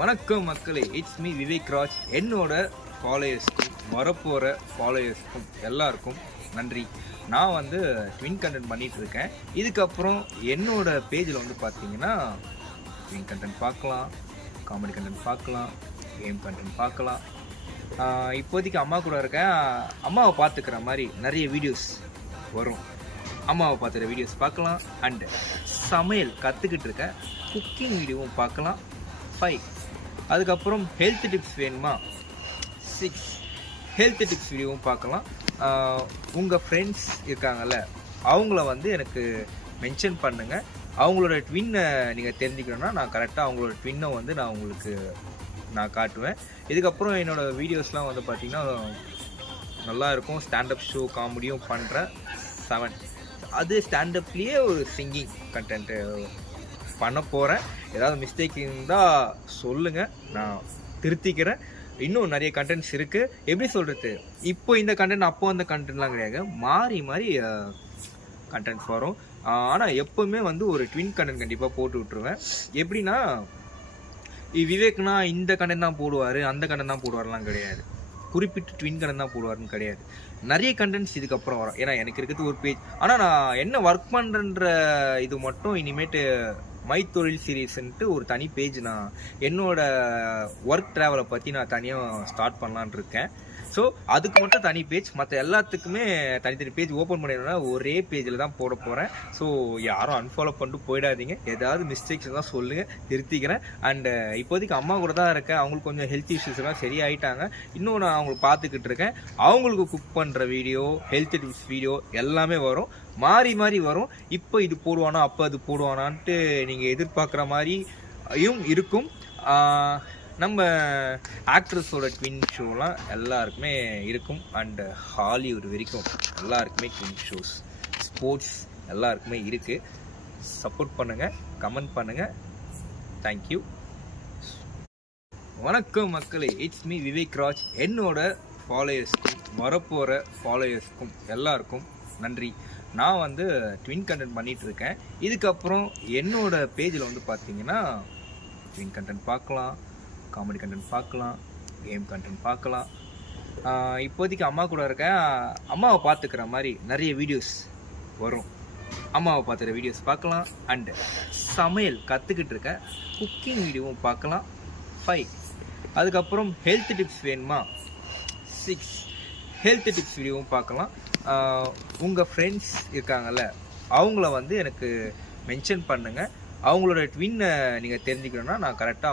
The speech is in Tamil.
வணக்கம் மக்களே, இட்ஸ் மீ விவேக் ராஜ். என்னோட ஃபாலோயர்ஸ்க்கும் வரப்போகிற ஃபாலோயர்ஸ்க்கும் எல்லாருக்கும் நன்றி. நான் வந்து ட்வின் கண்டென்ட் பண்ணிகிட்டு இருக்கேன். இதுக்கப்புறம் என்னோட பேஜில் வந்து பார்த்தீங்கன்னா ட்வின் கண்டென்ட் பார்க்கலாம், காமெடி கண்டென்ட் பார்க்கலாம், கேம் கண்டென்ட் பார்க்கலாம். இப்போதைக்கு அம்மா கூட இருக்கேன். அம்மாவை பார்த்துக்கிற மாதிரி நிறைய வீடியோஸ் வரும். அம்மாவை பார்த்துக்கிற வீடியோஸ் பார்க்கலாம். அண்டு சமையல் கற்றுக்கிட்டு இருக்கேன், குக்கிங் வீடியோவும் பார்க்கலாம். 5. அதுக்கப்புறம் ஹெல்த் டிப்ஸ் வேணுமா? 6. ஹெல்த் டிப்ஸ் வீடியோவும் பார்க்கலாம். உங்கள் ஃப்ரெண்ட்ஸ் இருக்காங்கல்ல, அவங்கள வந்து எனக்கு மென்ஷன் பண்ணுங்கள். அவங்களோட ட்வின்னை நீங்கள் தெரிஞ்சுக்கணுன்னா நான் கரெக்டாக அவங்களோட ட்வின்னை வந்து நான் உங்களுக்கு நான் காட்டுவேன். இதுக்கப்புறம் என்னோடய வீடியோஸ்லாம் வந்து பார்த்திங்கன்னா நல்லா இருக்கும். ஸ்டாண்டப் ஷோ காமெடியும் பண்ணுறேன். 7. அது ஸ்டாண்டப்லேயே ஒரு சிங்கிங் கண்டென்ட்டு பண்ண போகிறேன். ஏதாவது மிஸ்டேக் இருந்தால் சொல்லுங்கள், நான் திருத்திக்கிறேன். இன்னும் நிறைய கண்டென்ட்ஸ் இருக்குது. எப்படி சொல்கிறது, இப்போ இந்த கண்டென்ட் அப்போ அந்த கண்டென்ட்லாம் கிடையாது, மாறி மாறி கண்டென்ட்ஸ் வரும். ஆனால் எப்போவுமே வந்து ஒரு ட்வின் கண்டென்ட் கண்டிப்பாக போட்டு விட்ருவேன். எப்படின்னா, விவேக்னா இந்த கண்டென்ட் தான் போடுவார், அந்த கண்டென்ட் தான் போடுவார்லாம் கிடையாது. குறிப்பிட்டு ட்வின் கண்டென்ட் தான் போடுவார்னு கிடையாது. நிறைய கண்டென்ட்ஸ் இதுக்கப்புறம் வரும். ஏன்னா எனக்கு இருக்கிறது ஒரு பேஜ். ஆனால் நான் என்ன ஒர்க் பண்ணுறன்ற இது மட்டும் இனிமேட்டு மை தொழில் சீரீஸ்ன்ட்டு ஒரு தனி பேஜ் நான் என்னோட ஒர்க் ட்ராவலை பற்றி நான் தனியாக ஸ்டார்ட் பண்ணலான் இருக்கேன். ஸோ அதுக்கு மட்டும் தனி பேஜ், மற்ற எல்லாத்துக்குமே தனித்தனி பேஜ் ஓப்பன் பண்ணிடணும்னா ஒரே பேஜில் தான் போட போகிறேன். ஸோ யாரும் அன்ஃபாலோ பண்ணிட்டு போயிடாதீங்க. ஏதாவது மிஸ்டேக்ஸ் தான் சொல்லுங்கள், திருத்திக்கிறேன். அண்டு இப்போதைக்கு அம்மா கூட தான் இருக்கேன். அவங்களுக்கு கொஞ்சம் ஹெல்த் இஷ்யூஸ் எல்லாம் சரியாயிட்டாங்க. இன்னும் நான் அவங்களுக்கு பார்த்துக்கிட்டு இருக்கேன். அவங்களுக்கு குக் பண்ணுற வீடியோ, ஹெல்த் டிப்ஸ் வீடியோ எல்லாமே வரும். மாறி மாறி வரும். இப்போ இது போடுவானா அப்போ அது போடுவானான்ட்டு நீங்கள் எதிர்பார்க்குற மாதிரியும் இருக்கும். நம்ம ஆக்ட்ரஸோட ட்வின் ஷோலாம் எல்லாருக்குமே இருக்கும். அண்டு ஹாலிவுட் வரைக்கும் எல்லாருக்குமே ட்வின் ஷோஸ், ஸ்போர்ட்ஸ் எல்லாருக்குமே இருக்குது. சப்போர்ட் பண்ணுங்கள், கமெண்ட் பண்ணுங்கள். தேங்க்யூ. வணக்கம் மக்களே, இட்ஸ் மீ விவேக் ராஜ். என்னோட ஃபாலோயர்ஸ்க்கும் வரப்போகிற ஃபாலோயர்ஸ்க்கும் எல்லாருக்கும் நன்றி. நான் வந்து ட்வின் கண்டென்ட் பண்ணிகிட்டு இருக்கேன். இதுக்கப்புறம் என்னோட பேஜில் வந்து பார்த்தீங்கன்னா ட்வின் கண்டென்ட் பார்க்கலாம், காமெடி கண்டென்ட் பார்க்கலாம், கேம் கண்டென்ட் பார்க்கலாம். இப்போதைக்கு அம்மா கூட இருக்கேன். அம்மாவை பார்த்துக்கிற மாதிரி நிறைய வீடியோஸ் வரும். அம்மாவை பார்த்துக்கிற வீடியோஸ் பார்க்கலாம். அண்டு சமையல் கற்றுக்கிட்டு இருக்கேன், குக்கிங் வீடியோவும் பார்க்கலாம். 5. அதுக்கப்புறம் ஹெல்த் டிப்ஸ் வேணுமா? 6. ஹெல்த் டிப்ஸ் வீடியோவும் பார்க்கலாம். உங்கள் ஃப்ரெண்ட்ஸ் இருக்காங்கல்ல, அவங்கள வந்து எனக்கு மென்ஷன் பண்ணுங்கள். அவங்களோட ட்வின்னை நீங்கள் தெரிஞ்சுக்கணுன்னா நான் கரெக்டாக